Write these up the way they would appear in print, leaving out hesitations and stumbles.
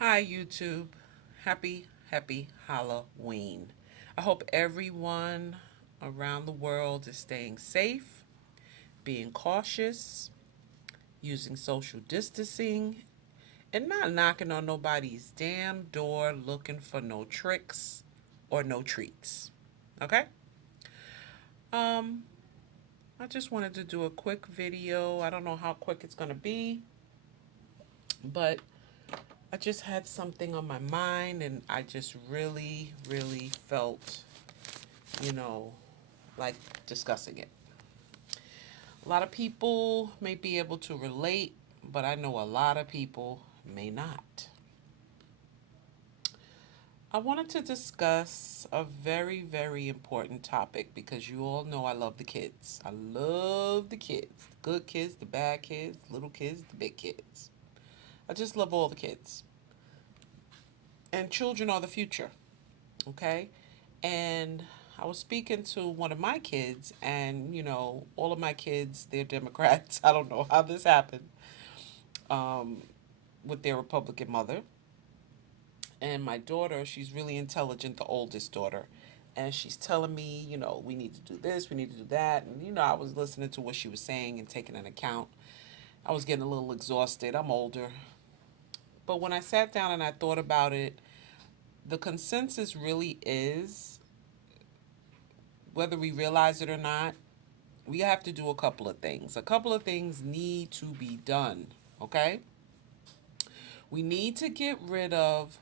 Hi, YouTube. Happy Halloween. I hope everyone around the world is staying safe, being cautious, using social distancing, and not knocking on nobody's damn door looking for no tricks or no treats. Okay? Um, I just wanted to do a quick video. I don't know how quick it's going to be, but I just had something on my mind and I just really felt, you know, like discussing it. A lot of people may be able to relate, but I know a lot of people may not. I wanted to discuss a very important topic because you all know I love the kids. I love the kids. The good kids, the bad kids, the little kids, the big kids. I just love all the kids. And children are the future, okay? And I was speaking to one of my kids, and all of my kids, they're Democrats. I don't know how this happened um, with their Republican mother. And my daughter, she's really intelligent, the oldest daughter. And she's telling me, we need to do this, we need to do that. And, I was listening to what she was saying and taking an account. I was getting a little exhausted. I'm older. But when I sat down and I thought about it, the consensus really is, whether we realize it or not, we have to do a couple of things. A couple of things need to be done, okay? We need to get rid of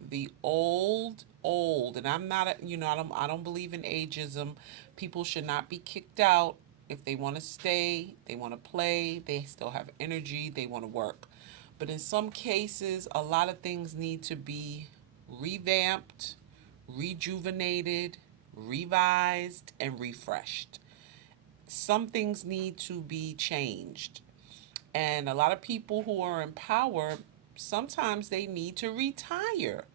the old, and I'm not, I don't believe in ageism. People should not be kicked out if they want to stay, they want to play, they still have energy, they want to work. But in some cases, a lot of things need to be revamped, rejuvenated, revised, and refreshed. Some things need to be changed. And a lot of people who are in power, sometimes they need to retire.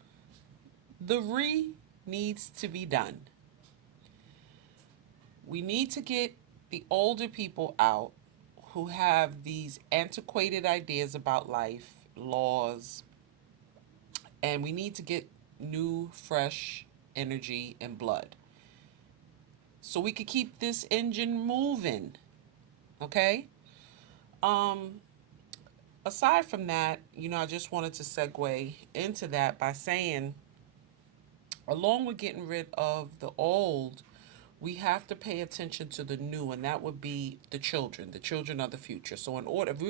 The needs to be done. We need to get the older people out who have these antiquated ideas about life, laws, and we need to get new, fresh energy and blood so we could keep this engine moving. Okay? Um, Aside from that, I just wanted to segue into that by saying, along with getting rid of the old, we have to pay attention to the new, and that would be the children. The children are the future. So in order, if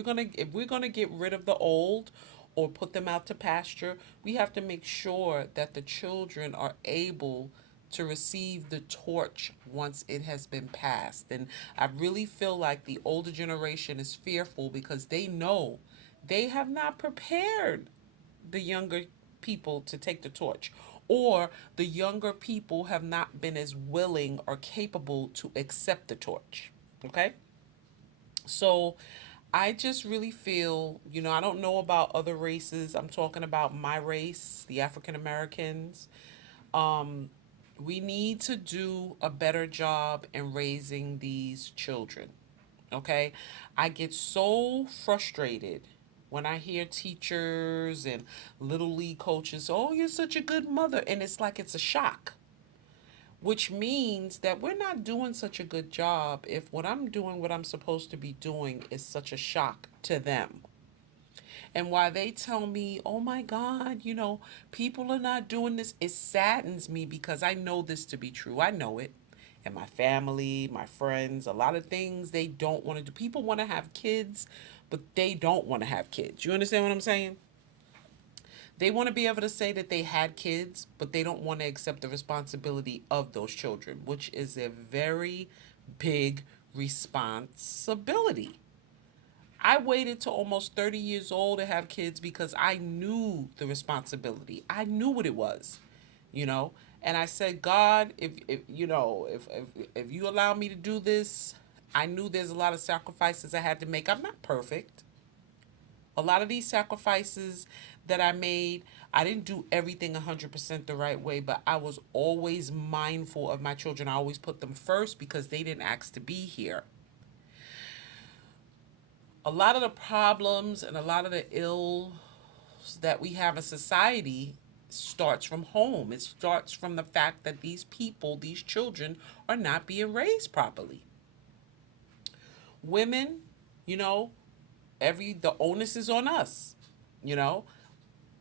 we're gonna get rid of the old or put them out to pasture, we have to make sure that the children are able to receive the torch once it has been passed. And I really feel like the older generation is fearful because they know they have not prepared the younger people to take the torch, or the younger people have not been as willing or capable to accept the torch. Okay? So I just really feel, I don't know about other races. I'm talking about my race, the African Americans. Um, we need to do a better job in raising these children. Okay? I get so frustrated when I hear teachers and little league coaches, oh, you're such a good mother. And it's like it's a shock, which means that we're not doing such a good job if what I'm doing, what I'm supposed to be doing, is such a shock to them. And why they tell me, oh my God, people are not doing this, it saddens me because I know this to be true. I know it. And my family, my friends, a lot of things they don't want to do. People want to have kids, but they don't want to have kids. You understand what I'm saying? They want to be able to say that they had kids, but they don't want to accept the responsibility of those children, which is a very big responsibility. I waited to almost 30 years old to have kids because I knew the responsibility. I knew what it was, you know. And I said, God, if you allow me to do this, I knew there's a lot of sacrifices I had to make. I'm not perfect. A lot of these sacrifices that I made, I didn't do everything 100% the right way, but I was always mindful of my children. I always put them first because they didn't ask to be here. A lot of the problems and a lot of the ill problems that we have in society starts from home. It starts from the fact that these people, these children, are not being raised properly. Women, you know, the onus is on us. You know,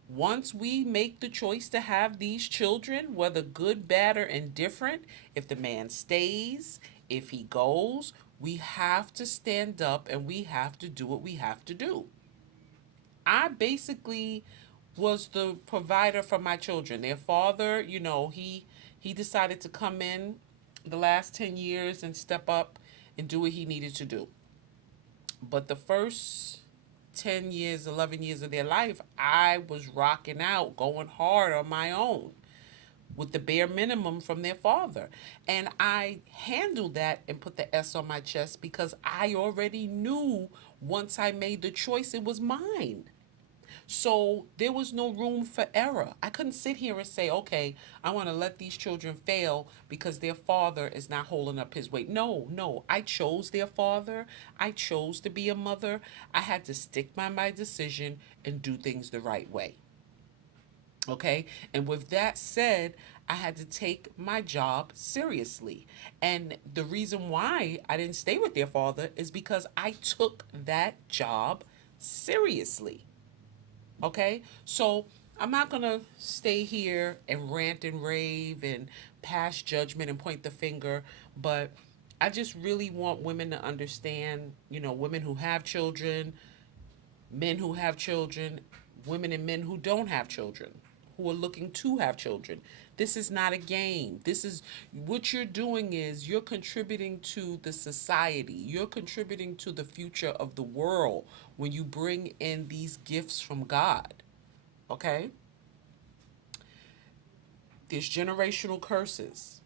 once we make the choice to have these children, whether good, bad, or indifferent, if the man stays, if he goes, we have to stand up and we have to do what we have to do. I basically was the provider for my children. Their father, he decided to come in the last 10 years and step up and do what he needed to do. But the first 10 years, 11 years of their life, I was rocking out, going hard on my own with the bare minimum from their father. And I handled that and put the S on my chest because I already knew once I made the choice, it was mine. So there was no room for error. I couldn't sit here and say, okay, I want to let these children fail because their father is not holding up his weight. No, no. I chose their father. I chose to be a mother. I had to stick by my decision and do things the right way. Okay. And with that said, I had to take my job seriously. And the reason why I didn't stay with their father is because I took that job seriously. Okay? So I'm not going to stay here and rant and rave and pass judgment and point the finger, but I just really want women to understand, women who have children, men who have children, women and men who don't have children, who are looking to have children. This is not a game. This is what you're doing is you're contributing to the society. You're contributing to the future of the world when you bring in these gifts from God. Okay? There's generational curses.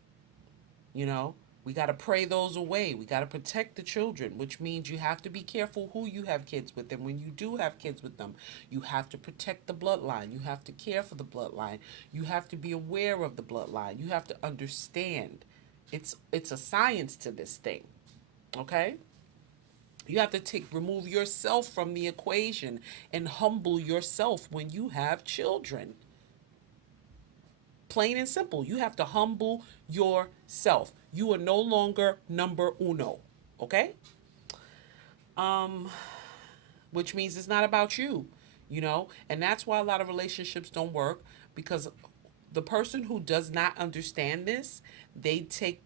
You know, we got to pray those away. We got to protect the children, which means you have to be careful who you have kids with. And when you do have kids with them, you have to protect the bloodline. You have to care for the bloodline. You have to be aware of the bloodline. You have to understand. It's a science to this thing. Okay? You have to remove yourself from the equation and humble yourself when you have children. Plain and simple. You have to humble yourself. You are no longer number uno. Okay? Which means it's not about you. And that's why a lot of relationships don't work because the person who does not understand this, they take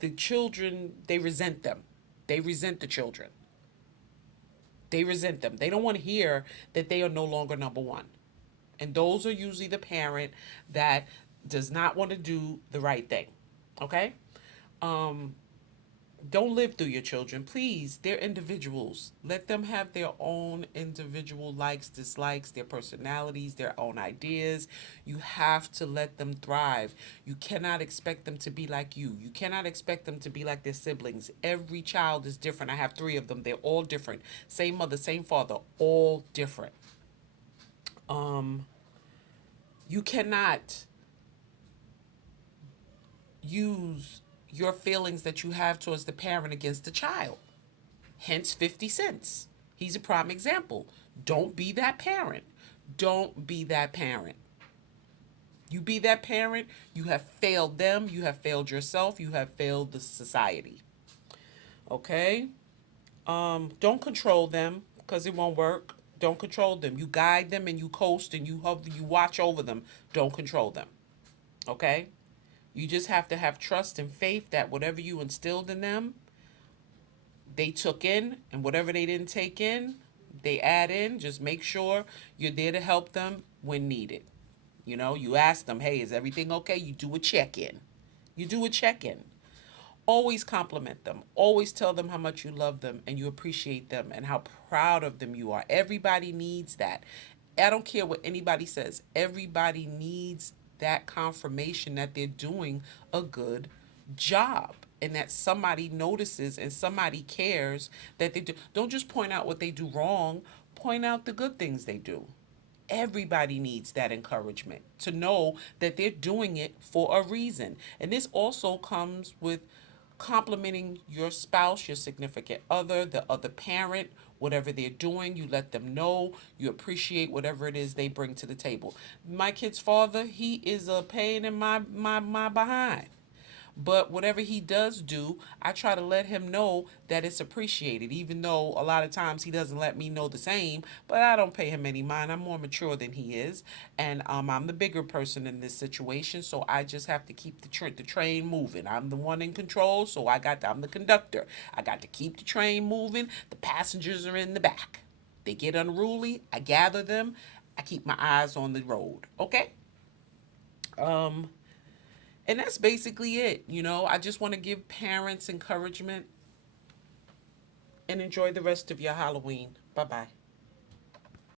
the children, they resent them. They resent the children. They resent them. They don't want to hear that they are no longer number one. And those are usually the parent that does not want to do the right thing. Okay? Don't live through your children. Please, they're individuals. Let them have their own individual likes, dislikes, their personalities, their own ideas. You have to let them thrive. You cannot expect them to be like you. You cannot expect them to be like their siblings. Every child is different. I have 3 of them. They're all different. Same mother, same father, all different. You cannot use your feelings that you have towards the parent against the child. Hence 50 cents. He's a prime example. Don't be that parent. Don't be that parent. You be that parent, you have failed them, you have failed yourself, you have failed the society. Okay? Don't control them because it won't work. Don't control them. You guide them and you coast and you watch over them. Don't control them. Okay? You just have to have trust and faith that whatever you instilled in them, they took in, and whatever they didn't take in, they add in. Just make sure you're there to help them when needed. You ask them, hey, is everything okay? You do a check-in. You do a check-in. Always compliment them. Always tell them how much you love them and you appreciate them and how proud of them you are. Everybody needs that. I don't care what anybody says. Everybody needs that confirmation that they're doing a good job and that somebody notices and somebody cares that they do. Don't just point out what they do wrong, point out the good things they do. Everybody needs that encouragement to know that they're doing it for a reason. And this also comes with complimenting your spouse, your significant other, the other parent whatever they're doing. You let them know you appreciate whatever it is they bring to the table. My kid's father, he is a pain in my behind. But whatever he does do, I try to let him know that it's appreciated, even though a lot of times he doesn't let me know the same. But I don't pay him any mind. I'm more mature than he is. And I'm the bigger person in this situation. So I just have to keep the train moving. I'm the one in control. So I'm the conductor. I got to keep the train moving. The passengers are in the back. They get unruly. I gather them. I keep my eyes on the road. Okay? Um, and that's basically it. I just want to give parents encouragement and enjoy the rest of your Halloween. Bye bye.